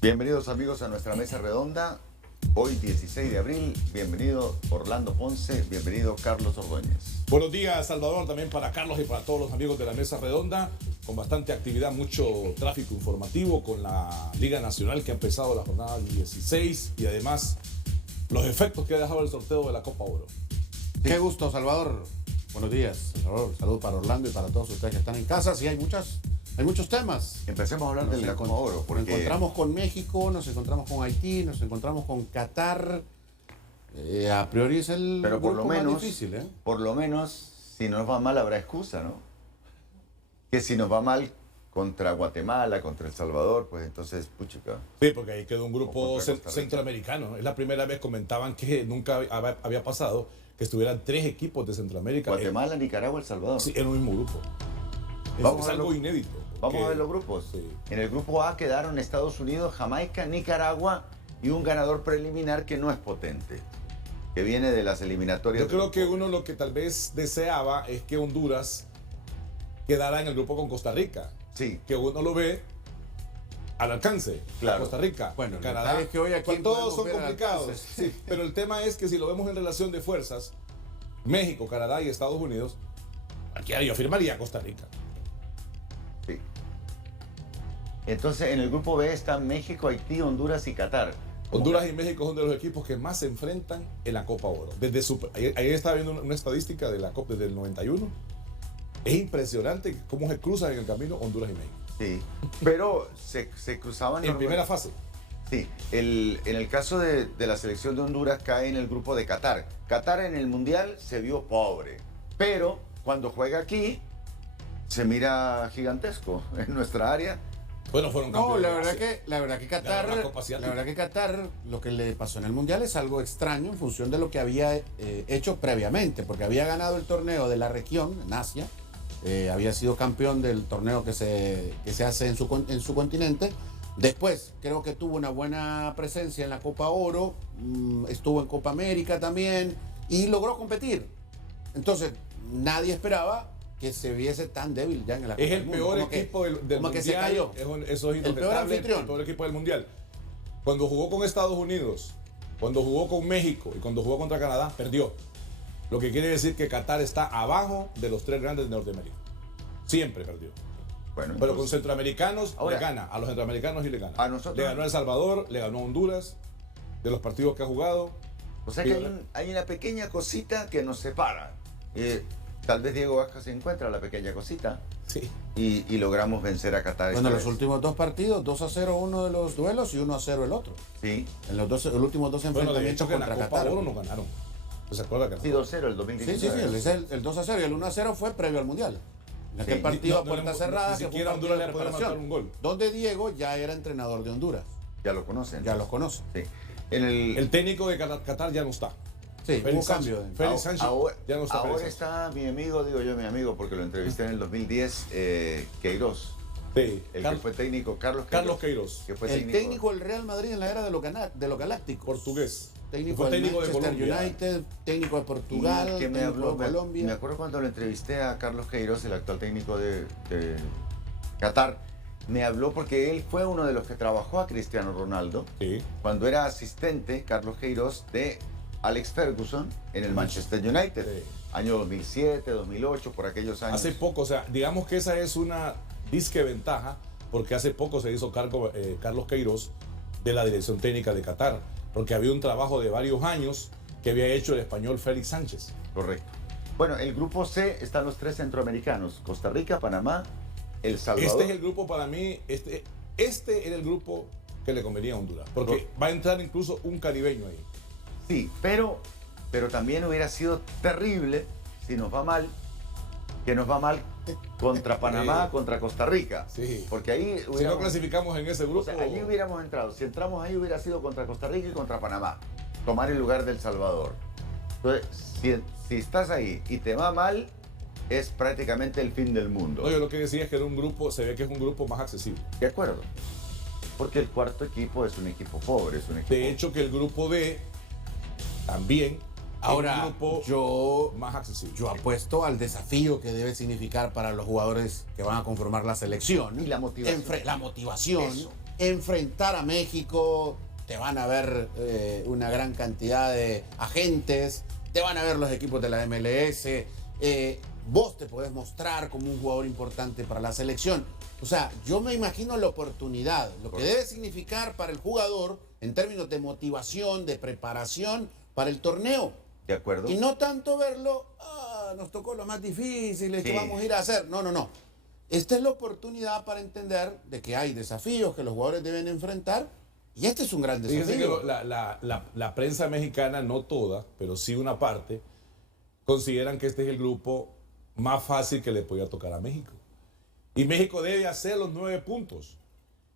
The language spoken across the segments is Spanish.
Bienvenidos amigos a nuestra mesa redonda. Hoy 16 de abril, bienvenido Orlando Ponce, bienvenido Carlos Ordóñez. Buenos días, Salvador, también para Carlos y para todos los amigos de la mesa redonda, con bastante actividad, mucho tráfico informativo con la Liga Nacional que ha empezado la jornada 16 y además los efectos que ha dejado el sorteo de la Copa Oro. Qué gusto, Salvador. Buenos días, Salvador. Salud para Orlando y para todos ustedes que están en casa. Sí, hay muchos temas. Empecemos a hablar de la Copa Oro. Nos encontramos con México, nos encontramos con Haití, nos encontramos con Qatar. A priori es el Pero por lo grupo menos, más difícil, ¿eh? Por lo menos, si nos va mal habrá excusa, ¿no? Que si nos va mal contra Guatemala, contra El Salvador, pues entonces, puchica. Sí, porque ahí quedó un grupo Costa Rica. centroamericano. Es la primera vez, comentaban que nunca había pasado que estuvieran 3 equipos de Centroamérica. Guatemala, Nicaragua, El Salvador. Sí, en un mismo grupo. Vamos Es a algo verlo. inédito. Vamos a ver los grupos. Sí. En el grupo A quedaron Estados Unidos, Jamaica, Nicaragua y un ganador preliminar que no es potente, que viene de las eliminatorias. Yo creo que uno lo que tal vez deseaba es que Honduras quedara en el grupo con Costa Rica. Sí. Que uno lo ve al alcance. Claro. Costa Rica, Bueno, el Canadá. detalle es que hoy aquí Pues todos podemos son ver al complicados. alcance. Sí, pero el tema es que si lo vemos en relación de fuerzas, México, Canadá y Estados Unidos, aquí yo firmaría Costa Rica. Sí. Entonces, en el grupo B están México, Haití, Honduras y Qatar. Honduras y México son de los equipos que más se enfrentan en la Copa Oro. Ayer estaba viendo una estadística de la Copa desde el 91. Es impresionante cómo se cruzan en el camino Honduras y México. Sí, pero se cruzaban En primera fase. Sí, en el caso de la selección de Honduras cae en el grupo de Qatar. Qatar en el Mundial se vio pobre, pero cuando juega aquí se mira gigantesco en nuestra área. Bueno, fueron No, campeones. la verdad que Qatar, Ganaron la Copa Asiática. lo que le pasó en el Mundial es algo extraño en función de lo que había hecho previamente, porque había ganado el torneo de la región, en Asia, había sido campeón del torneo que se hace en su continente. Después creo que tuvo una buena presencia en la Copa Oro, estuvo en Copa América también y logró competir. Entonces nadie esperaba que se viese tan débil ya en la Copa Es el del Mundo. peor Como que- equipo del como mundial. que se cayó. Eso es El peor indetectable, anfitrión. el peor equipo del mundial. Cuando jugó con Estados Unidos, cuando jugó con México y cuando jugó contra Canadá, perdió. Lo que quiere decir que Qatar está abajo de los 3 grandes de Norteamérica. Siempre perdió. Bueno, Pero con entonces, centroamericanos Ahora, le gana. A los centroamericanos y le gana. a nosotros- Le ganó a El Salvador, le ganó a Honduras, de los partidos que ha jugado. o sea que hay una pequeña cosita que nos separa. Tal vez Diego Vázquez se encuentra la pequeña cosita Sí. y logramos vencer a Qatar. Bueno, esta los vez. últimos 2 partidos, 2-0 uno de los duelos y 1-0 el otro. Sí, En los últimos 2 Bueno, de hecho enfrentamientos que en la contra Copa Qatar. Oro no ganaron. ¿Se acuerda que no? sí, 2-0 el Sí, 2019. el 2-0 y el 1-0 fue previo al Mundial. En aquel Sí. partido No, a puerta ni cerrada, que fue siquiera un Honduras le partido de podía marcar preparación, un gol. donde Diego ya era entrenador de Honduras. Ya lo conocen. Ya los conoce. Sí. En El técnico de Qatar ya no está. Sí, hubo Félix cambio. Sánchez. Félix Sánchez Ahora, ya no está. ahora Félix Sánchez. está mi amigo, digo yo mi amigo, porque lo entrevisté en el 2010, Queiroz, Sí, el que fue técnico, Carlos Queiroz, que fue El técnico del Real Madrid en la era de los Galácticos. portugués. Técnico Fue del técnico de Manchester Colombia. United, técnico de Portugal, que me técnico habló, de Colombia. me acuerdo cuando lo entrevisté a Carlos Queiroz, el actual técnico de Qatar, me habló porque él fue uno de los que trabajó a Cristiano Ronaldo Sí. cuando era asistente, Carlos Queiroz, de Alex Ferguson en el Manchester United, Sí. año 2007, 2008, por aquellos años. Hace poco, o sea, digamos que esa es una disque ventaja, porque hace poco se hizo cargo Carlos Queiroz de la dirección técnica de Qatar, porque había un trabajo de varios años que había hecho el español Félix Sánchez. Correcto. Bueno, el grupo C están los 3 centroamericanos, Costa Rica, Panamá, El Salvador. Este es el grupo para mí, este era el grupo que le convenía a Honduras, porque va a entrar incluso un caribeño ahí. Sí, pero también hubiera sido terrible si nos va mal, que nos va mal contra Panamá, contra Costa Rica. Sí. Porque ahí Si no hubiéramos, clasificamos en ese grupo, o sea, allí hubiéramos entrado. Si entramos ahí hubiera sido contra Costa Rica y contra Panamá. Tomar el lugar del Salvador. Entonces, si estás ahí y te va mal, es prácticamente el fin del mundo. no, yo lo que decía es que era un grupo, se ve que es un grupo más accesible. De acuerdo. Porque el cuarto equipo es un equipo pobre, es un equipo... De hecho, que el grupo D también Ahora, es un grupo yo más accesible. apuesto al desafío que debe significar para los jugadores que van a conformar la selección. Y la motivación. La motivación. Eso. enfrentar a México, te van a ver una gran cantidad de agentes, te van a ver los equipos de la MLS, vos te podés mostrar como un jugador importante para la selección. O sea, yo me imagino la oportunidad, lo que debe significar para el jugador en términos de motivación, de preparación para el torneo. De acuerdo. Y no tanto verlo, nos tocó lo más difícil, que vamos a ir a hacer. No, no, no. Esta es la oportunidad para entender de que hay desafíos que los jugadores deben enfrentar y este es un gran desafío. Fíjense que la prensa mexicana, no toda, pero sí una parte, consideran que este es el grupo más fácil que le podía tocar a México. Y México debe hacer los 9 puntos.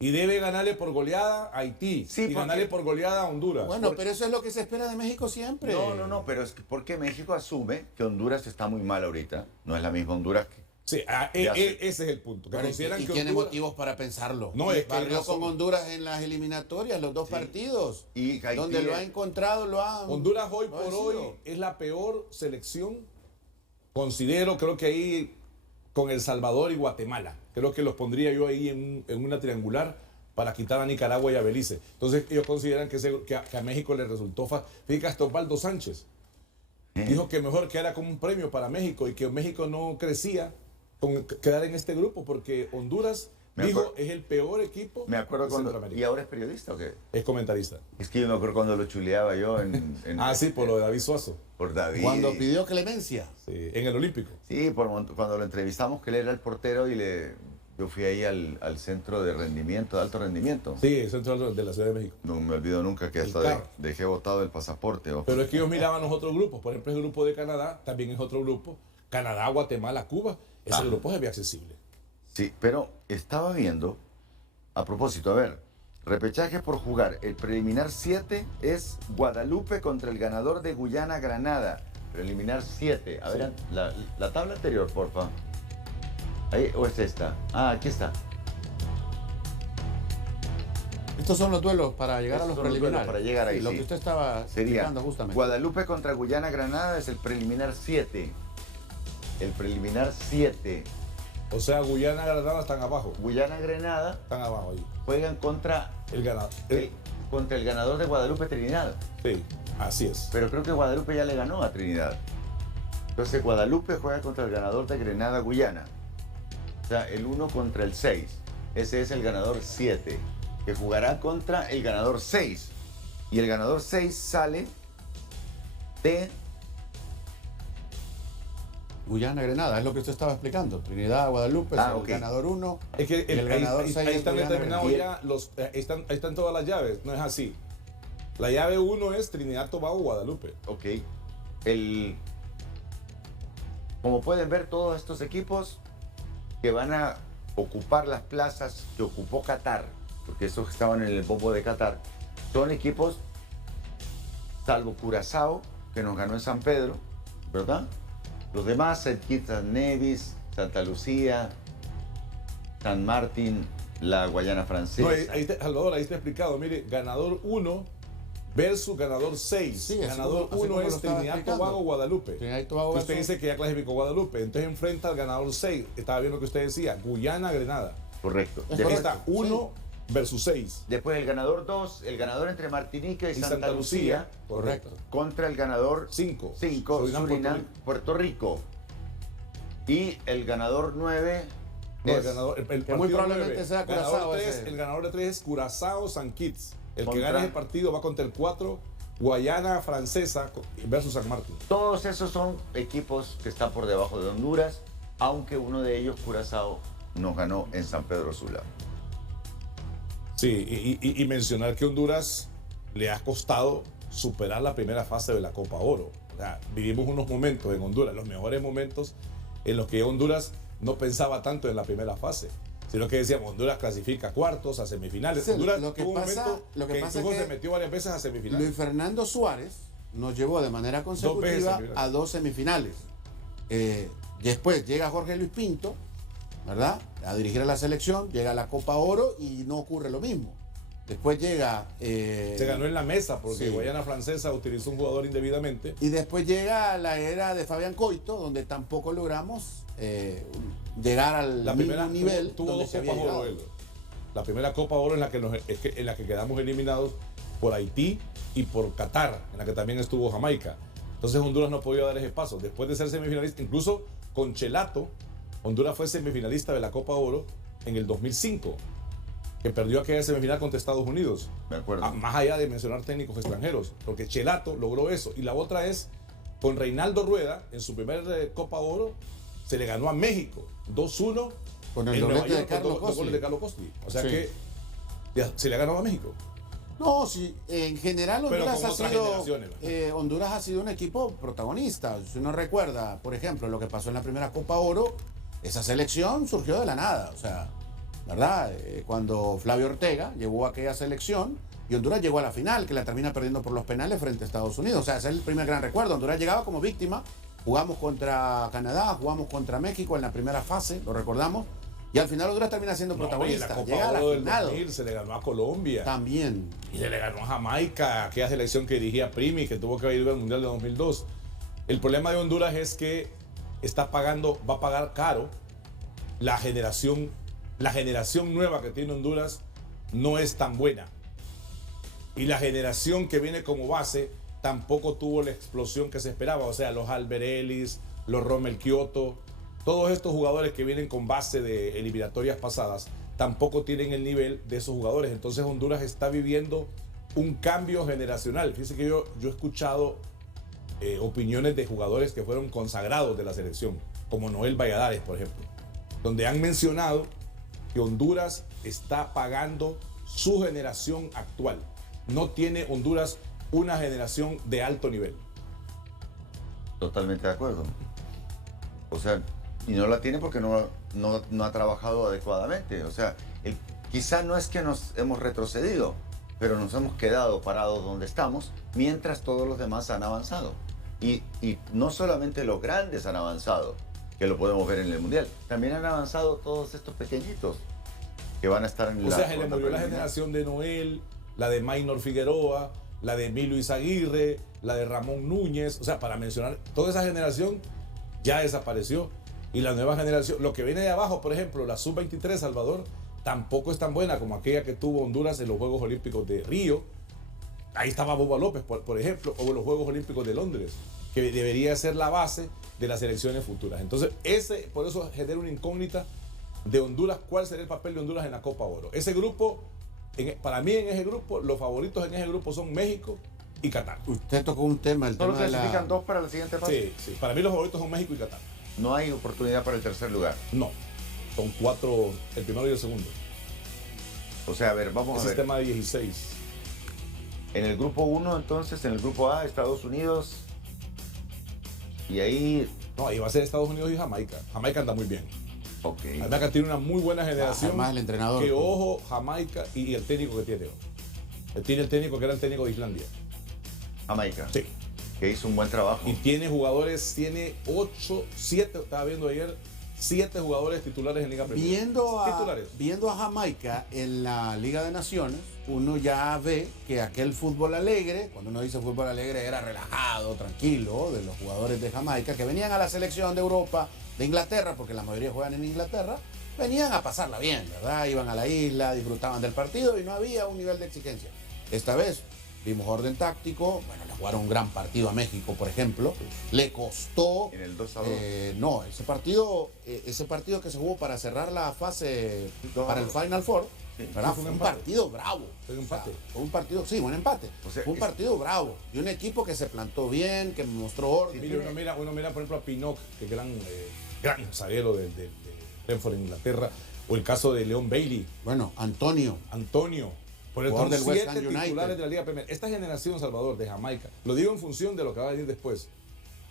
Y debe ganarle por goleada a Haití. Sí, y ganarle por goleada a Honduras. Bueno, pero eso es lo que se espera de México siempre. No, pero es que porque México asume que Honduras está muy mal ahorita. No es la misma Honduras que... Sí, ese es el punto. Que Bueno, consideran ¿y que tiene Honduras... motivos para pensarlo? No, es que barrió con Honduras en las eliminatorias, los dos partidos. Y Haití donde lo ha encontrado, lo ha... Honduras hoy por hoy es la peor selección. Creo que ahí con El Salvador y Guatemala. Creo que los pondría yo ahí en una triangular para quitar a Nicaragua y a Belice. Entonces ellos consideran que a México le resultó fácil. Fíjate que hasta Osvaldo Sánchez dijo que mejor que era como un premio para México y que México no crecía con quedar en este grupo porque Honduras, dijo, es el peor equipo me acuerdo de cuando... Centroamérica. ¿Y ahora es periodista o qué? Es comentarista. Es que yo me acuerdo cuando lo chuleaba yo en Sí, por lo de David Suazo. por David. Cuando pidió clemencia. Sí, en el Olímpico. Sí, cuando lo entrevistamos, que él era el portero y yo fui ahí al centro de rendimiento, de alto rendimiento. Sí, el centro de la Ciudad de México. No me olvido nunca que hasta dejé botado el pasaporte. Ojo. Pero es que ellos miraban los otros grupos. Por ejemplo, el grupo de Canadá también es otro grupo. Canadá, Guatemala, Cuba. Ese grupo es bien accesible. Sí, pero estaba viendo, a propósito, a ver, repechaje por jugar. El preliminar 7 es Guadalupe contra el ganador de Guyana-Granada. Preliminar 7. A ver, la tabla anterior, porfa. Ahí, ¿o es esta? Aquí está. Estos son los duelos para llegar Estos a los son los duelos preliminares. para llegar ahí, Lo sí. que usted estaba Sería explicando justamente. Guadalupe contra Guyana-Granada es el preliminar 7. El preliminar 7. O sea, Guyana y Granada están abajo. Guyana-Granada Están abajo ahí. juegan contra El ganador. contra el ganador de Guadalupe-Trinidad. Sí, así es. Pero creo que Guadalupe ya le ganó a Trinidad. Entonces Guadalupe juega contra el ganador de Grenada-Guyana. O sea, el 1 contra el 6. Ese es el ganador 7, que jugará contra el ganador 6. Y el ganador 6 sale de... Guyana, Grenada, es lo que usted estaba explicando. Trinidad, Guadalupe, es ok. el ganador 1. Es que y el ganador ahí 6 están Guyana, determinados Grenada. ya, ahí están todas las llaves. No es así. La llave 1 es Trinidad, Tobago, Guadalupe. Ok. Como pueden ver, todos estos equipos que van a ocupar las plazas que ocupó Qatar, porque esos estaban en el bombo de Qatar, son equipos, salvo Curazao, que nos ganó en San Pedro, ¿verdad? Los demás, St. Kitts and Nevis, Santa Lucía, San Martín, la Guayana Francesa. No, Salvador, ahí está explicado. Mire, ganador 1 versus ganador 6. Sí, ganador así 1 como lo es estaba Trinidad, explicando. Tobago, Guadalupe. Trinidad y Tobago Usted versus- dice que ya clasificó Guadalupe. Entonces enfrenta al ganador 6. Estaba viendo lo que usted decía. Guyana, Grenada. Correcto. Es Después correcto. está 1 versus 6. Después el ganador 2, el ganador entre Martinica y Y Santa Lucía, Correcto. contra el ganador 5. 5, Surinam, Puerto Rico. Y el ganador 9 No, el es ganador, el que muy partido probablemente 9. sea Ganador Curazao 3, ese. el ganador de 3 es Curazao, San Kitts. El que Contra- gana ese partido va contra el 4, Guayana Francesa versus San Martín. Todos esos son equipos que están por debajo de Honduras, aunque uno de ellos, Curazao, nos ganó en San Pedro Sula. Sí, y mencionar que Honduras le ha costado superar la primera fase de la Copa Oro. O sea, vivimos unos momentos en Honduras, los mejores momentos en los que Honduras no pensaba tanto en la primera fase, sino que decíamos, Honduras clasifica a cuartos, a semifinales. Sí, Honduras lo que tuvo un pasa- momento lo que que pasa incluso es que se metió varias veces a semifinales. Luis Fernando Suárez nos llevó de manera consecutiva semifinales. a 2 semifinales. Después llega Jorge Luis Pinto, ¿verdad? A dirigir a la selección, llega a la Copa Oro y no ocurre lo mismo. Después llega... Se ganó en la mesa porque sí. Guayana Francesa utilizó un jugador indebidamente. Y después llega la era de Fabián Coito, donde tampoco logramos llegar al La mismo primera nivel tuvo donde dos se había Copas Oro llegado. él. La primera Copa Oro en la que quedamos eliminados por Haití y por Qatar, en la que también estuvo Jamaica. Entonces Honduras no podía dar ese paso. Después de ser semifinalista, incluso con Chelato, Honduras fue semifinalista de la Copa Oro en el 2005, que perdió aquella semifinal contra Estados Unidos. Me acuerdo. Más allá de mencionar técnicos extranjeros, porque Chelato logró eso. Y la otra es, con Reinaldo Rueda, en su primer Copa Oro, se le ganó a México 2-1 Con el en Nueva doblete de York, con Carlos dos Costly. goles de Carlos Costly. O sea Sí. que ya se le ha ganado a México. No, sí, en general Pero Honduras con ha otras sido generaciones, ¿no? Honduras ha sido un equipo protagonista. Si uno recuerda, por ejemplo, lo que pasó en la primera Copa Oro, esa selección surgió de la nada. O sea, ¿verdad? Cuando Flavio Ortega llevó a aquella selección y Honduras llegó a la final, que la termina perdiendo por los penales frente a Estados Unidos. O sea, ese es el primer gran recuerdo. Honduras llegaba como víctima. Jugamos contra Canadá, jugamos contra México en la primera fase, lo recordamos. Y al final Honduras termina siendo No, y en protagonista. la Copa Llega a la Oro del final. 2000 se le ganó a Colombia. También. Y se le ganó a Jamaica, aquella selección que dirigía Primi, que tuvo que ir al Mundial de 2002. El problema de Honduras es que va a pagar caro la generación nueva que tiene Honduras no es tan buena. Y la generación que viene como base tampoco tuvo la explosión que se esperaba. O sea, los Alberelis, los Rommel Kioto, todos estos jugadores que vienen con base de eliminatorias pasadas, tampoco tienen el nivel de esos jugadores. Entonces Honduras está viviendo un cambio generacional. Fíjense que yo he escuchado opiniones de jugadores que fueron consagrados de la selección, como Noel Valladares, por ejemplo, donde han mencionado que Honduras está pagando su generación actual. No tiene Honduras una generación de alto nivel. Totalmente de acuerdo. O sea, y no la tiene porque no ha trabajado adecuadamente. O sea, quizá no es que nos hemos retrocedido, pero nos hemos quedado parados donde estamos mientras todos los demás han avanzado. Y no solamente los grandes han avanzado, que lo podemos ver en el Mundial, también han avanzado todos estos pequeñitos que van a estar en O la... sea, se le ronda murió la preliminar. generación de Noel, la de Maynor Figueroa, la de Emilio Izaguirre, la de Ramón Núñez. O sea, para mencionar, toda esa generación ya desapareció. Y la nueva generación, lo que viene de abajo, por ejemplo, la Sub-23 Salvador, tampoco es tan buena como aquella que tuvo Honduras en los Juegos Olímpicos de Río. Ahí estaba Boba López, por ejemplo, o en los Juegos Olímpicos de Londres, que debería ser la base de las selecciones futuras. Entonces, por eso genera una incógnita de Honduras, cuál será el papel de Honduras en la Copa Oro. Ese grupo, para mí en ese grupo, los favoritos en ese grupo son México y Qatar. Usted tocó un tema, el ¿Solo tema de clasifican la... dos para la siguiente fase? Sí, sí. Para mí los favoritos son México y Qatar. No hay oportunidad para el tercer lugar. No, son 4, el primero y el segundo. O sea, a ver, vamos El a ver. sistema de 16. En el grupo 1, entonces, en el grupo A, Estados Unidos. Y ahí, No, ahí va a ser Estados Unidos y Jamaica. Jamaica anda muy bien. ok. Jamaica tiene una muy buena generación. Además, el entrenador. Que ojo, Jamaica y el técnico que tiene. Tiene el técnico que era el técnico de Islandia. Jamaica, Sí. que hizo un buen trabajo. Y tiene jugadores, tiene 7, estaba viendo ayer, 7 jugadores titulares en Liga Premier. Titulares. Viendo a Jamaica en la Liga de Naciones, uno ya ve que aquel fútbol alegre, cuando uno dice fútbol alegre, era relajado, tranquilo, de los jugadores de Jamaica, que venían a la selección de Europa, de Inglaterra, porque la mayoría juegan en Inglaterra, venían a pasarla bien, ¿verdad? Iban a la isla, disfrutaban del partido y no había un nivel de exigencia. Esta vez vimos orden táctico, bueno, le jugaron un gran partido a México, por ejemplo, le costó... En el 2-2. no, ese partido que se jugó para cerrar la fase, para el Final Four, Sí, ¿verdad? fue un Fue un empate. partido bravo. Fue un empate. Fue un partido, sí, buen empate. O sea, fue un partido bravo. Y un equipo que se plantó bien, que mostró orden. Mire, uno mira, por ejemplo, a Pinnock, que es gran zaguero de Brentford en Inglaterra, o el caso de Leon Bailey, Bueno, Antonio, Antonio, por el Jugador del West 7 Ham United. titulares de la Liga Premier. Esta generación, Salvador, de Jamaica, lo digo en función de lo que va a venir después.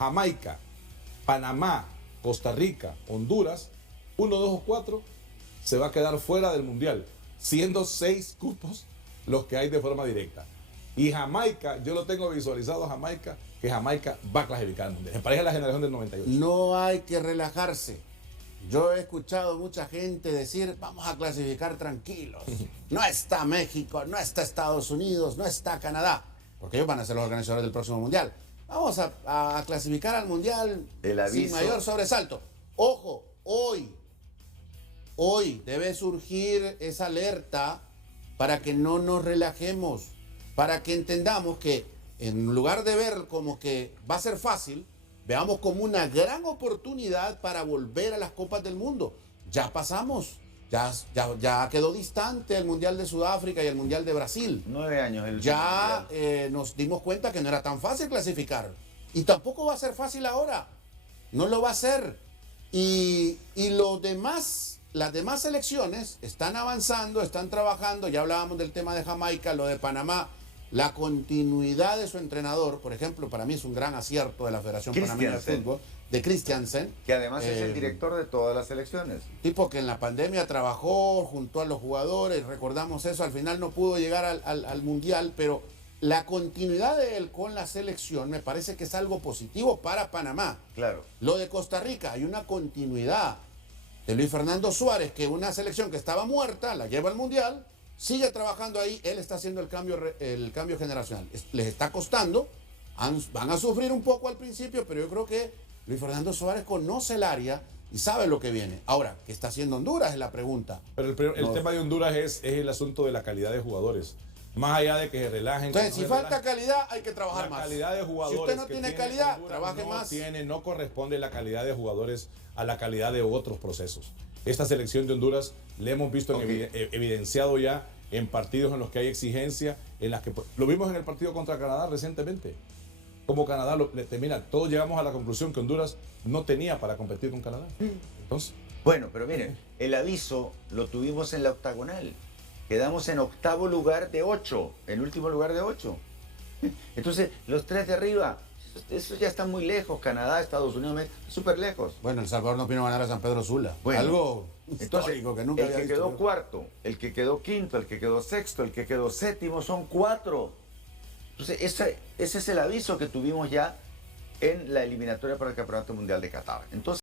Jamaica, Panamá, Costa Rica, Honduras, 1, 2 o 4, se va a quedar fuera del Mundial, siendo 6 cupos los que hay de forma directa. Y Jamaica, yo lo tengo visualizado a Jamaica, que Jamaica va a clasificar al Mundial. Me parece la generación del 98. no hay que relajarse. Yo he escuchado mucha gente decir, vamos a clasificar tranquilos. No está México, no está Estados Unidos, no está Canadá, porque ellos van a ser los organizadores del próximo Mundial. Vamos a clasificar al Mundial El aviso. sin mayor sobresalto. Ojo, hoy hoy debe surgir esa alerta para que no nos relajemos, para que entendamos que en lugar de ver como que va a ser fácil, veamos como una gran oportunidad para volver a las Copas del Mundo. Ya pasamos, ya quedó distante el Mundial de Sudáfrica y el Mundial de Brasil. 9 años. Ya nos dimos cuenta que no era tan fácil clasificar. Y tampoco va a ser fácil ahora. No lo va a ser. Y las demás selecciones están avanzando, están trabajando. Ya hablábamos del tema de Jamaica, lo de Panamá. La continuidad de su entrenador, por ejemplo, para mí es un gran acierto de la Federación Panameña de Fútbol, de Christiansen. Que además es el director de todas las selecciones. Tipo que en la pandemia trabajó junto a los jugadores, recordamos eso, al final no pudo llegar al Mundial, pero la continuidad de él con la selección me parece que es algo positivo para Panamá. Claro. Lo de Costa Rica, hay una continuidad de Luis Fernando Suárez, que una selección que estaba muerta, la lleva al Mundial, sigue trabajando ahí, él está haciendo el cambio generacional. Les está costando, van a sufrir un poco al principio, pero yo creo que Luis Fernando Suárez conoce el área y sabe lo que viene. Ahora, ¿qué está haciendo Honduras? Es la pregunta. Pero el tema de Honduras es el asunto de la calidad de jugadores. Más allá de que se relajen. Entonces, si falta calidad, hay que trabajar más. La calidad de jugadores. Si usted no tiene calidad, Honduras trabaje más. No corresponde la calidad de jugadores a la calidad de otros procesos. Esta selección de Honduras le hemos visto evidenciado ya en partidos en los que hay exigencia, en las que lo vimos en el partido contra Canadá recientemente. Como Canadá termina, todos llegamos a la conclusión que Honduras no tenía para competir con Canadá. Entonces, bueno, pero miren, el aviso lo tuvimos en la octagonal. Quedamos en 8º lugar de 8, el último lugar de 8. Entonces, los 3 de arriba, eso ya está muy lejos. Canadá, Estados Unidos, súper lejos. Bueno, El Salvador no vino a ganar a San Pedro Sula. Bueno, algo entonces, histórico que nunca había visto. El que quedó cuarto, el que quedó quinto, el que quedó sexto, el que quedó séptimo, son 4. Entonces, ese es el aviso que tuvimos ya en la eliminatoria para el Campeonato Mundial de Qatar. Entonces,